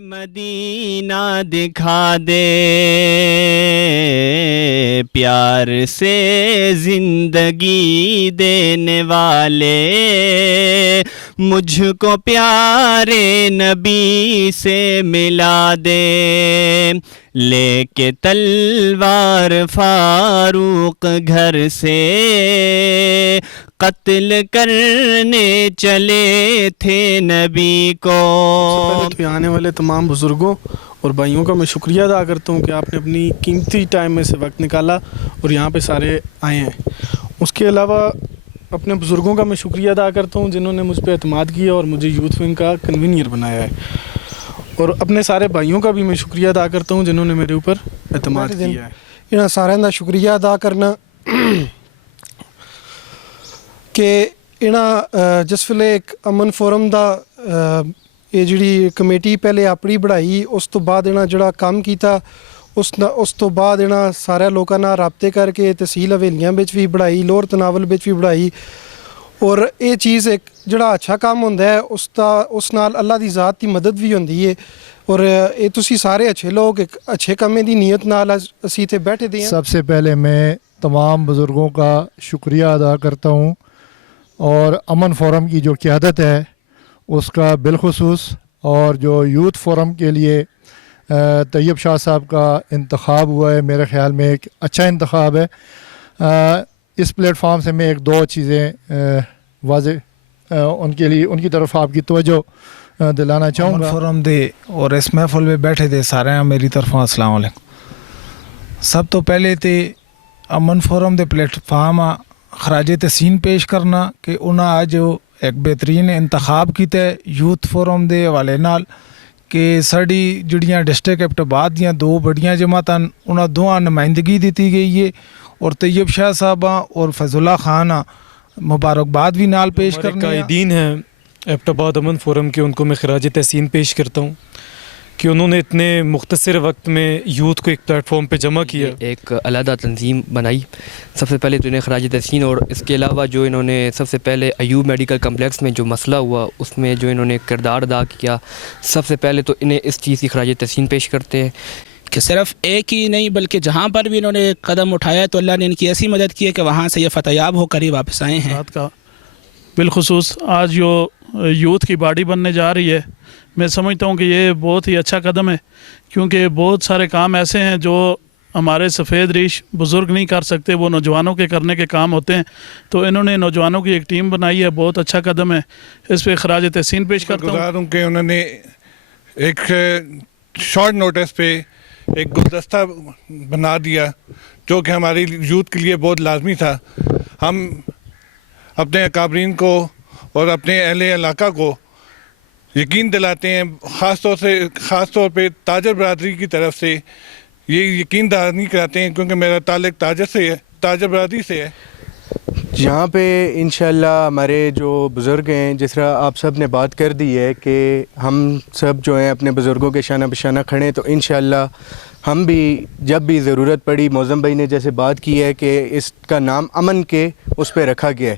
مدینہ دکھا دے پیار سے زندگی دینے والے، مجھ کو پیارے نبی سے ملا دے، لے کے تلوار فاروق گھر سے قتل کرنے چلے تھے نبی کو۔ پہلے تو آنے والے تمام بزرگوں اور بھائیوں کا میں شکریہ ادا کرتا ہوں کہ آپ نے اپنی قیمتی ٹائم میں سے وقت نکالا اور یہاں پہ سارے آئے ہیں۔ اس کے علاوہ اپنے بزرگوں کا میں شکریہ ادا کرتا ہوں جنہوں نے مجھ پہ اعتماد کیا اور مجھے یوتھ ونگ کا کنوینئر بنایا ہے، اور اپنے سارے بھائیوں کا بھی میں شکریہ ادا کرتا ہوں جنہوں نے میرے اوپر اعتماد کیا ہے۔ انہاں سارے دا شکریہ ادا کرنا کہ انہاں جس ویلے ایک امن فورم دا یہ جڑی کمیٹی پہلے اپنی بڑھائی، اس تو بعد انہاں جڑا کام کیتا، اس تو بعد انہاں سارے لوکاں نال رابطے کر کے تحصیل حویلیاں وچ بھی بڑھائی، لوور تناول وچ بھی بڑھائی، اور یہ چیز ایک جڑا اچھا کام ہوندا ہے اس نال اللہ دی ذات دی مدد بھی ہوندی ہے، اور یہ تسی سارے اچھے لوگ ایک اچھے کامے دی نیت نال اسی اتنے بیٹھے دے ہیں۔ سب سے پہلے میں تمام بزرگوں کا شکریہ ادا کرتا ہوں، اور امن فورم کی جو قیادت ہے اس کا بالخصوص، اور جو یوتھ فورم کے لیے طیب شاہ صاحب کا انتخاب ہوا ہے، میرے خیال میں ایک اچھا انتخاب ہے۔ اس پلیٹ فارم سے میں ایک دو چیزیں واضح ان کے لیے ان کی طرف آپ کی توجہ دلانا چاہوں گا۔ امن فورم دے اور اس محفل میں بیٹھے دے سارے میری طرفوں السلام علیکم۔ سب تو پہلے تے امن فورم دے پلیٹ فارم خراج تحسین پیش کرنا کہ انہاں آج ایک بہترین انتخاب کیتا ہے یوتھ فورم دے حوالے نال، کہ ساڈی جڑیاں ڈسٹرکٹ ایبٹآباد دیاں دو بڑیاں جماعتاں انہاں دوواں نمائندگی دیتی گئی ہے، اور طیب شاہ صاحب اور فیض اللہ خان مبارکباد بھی نال پیش کرنے ہیں۔ قائدین ہیں ایبٹآباد امن فورم کے، ان کو میں خراج تحسین پیش کرتا ہوں کہ انہوں نے اتنے مختصر وقت میں یوتھ کو ایک پلیٹ فارم پہ جمع کیا، ایک علیحدہ تنظیم بنائی۔ سب سے پہلے تو انہیں خراج تحسین، اور اس کے علاوہ جو انہوں نے سب سے پہلے ایوب میڈیکل کمپلیکس میں جو مسئلہ ہوا اس میں جو انہوں نے کردار ادا کیا، سب سے پہلے تو انہیں اس چیز کی خراج تحسین پیش کرتے ہیں کہ صرف ایک ہی نہیں بلکہ جہاں پر بھی انہوں نے قدم اٹھایا ہے تو اللہ نے ان کی ایسی مدد کی ہے کہ وہاں سے یہ فتح یاب ہو کر ہی واپس آئے ہیں۔ بات کا بالخصوص آج جو یوتھ کی باڈی بننے جا رہی ہے، میں سمجھتا ہوں کہ یہ بہت ہی اچھا قدم ہے، کیونکہ بہت سارے کام ایسے ہیں جو ہمارے سفید ریش بزرگ نہیں کر سکتے، وہ نوجوانوں کے کرنے کے کام ہوتے ہیں، تو انہوں نے نوجوانوں کی ایک ٹیم بنائی ہے، بہت اچھا قدم ہے، اس پہ خراج تحسین پیش کرتا ہوں کہ انہوں نے ایک شارٹ نوٹس پہ ایک گلدستہ بنا دیا جو کہ ہماری یوتھ کے لیے بہت لازمی تھا۔ ہم اپنے اکابرین کو اور اپنے اہل علاقہ کو یقین دلاتے ہیں، خاص طور پہ تاجر برادری کی طرف سے یہ یقین دہانی کراتے ہیں، کیونکہ میرا تعلق تاجر برادری سے ہے۔ یہاں پہ انشاءاللہ ہمارے جو بزرگ ہیں، جس طرح آپ سب نے بات کر دی ہے کہ ہم سب جو ہیں اپنے بزرگوں کے شانہ بشانہ کھڑے، تو انشاءاللہ ہم بھی جب بھی ضرورت پڑی، معظم بھائی نے جیسے بات کی ہے کہ اس کا نام امن کے اس پہ رکھا گیا ہے،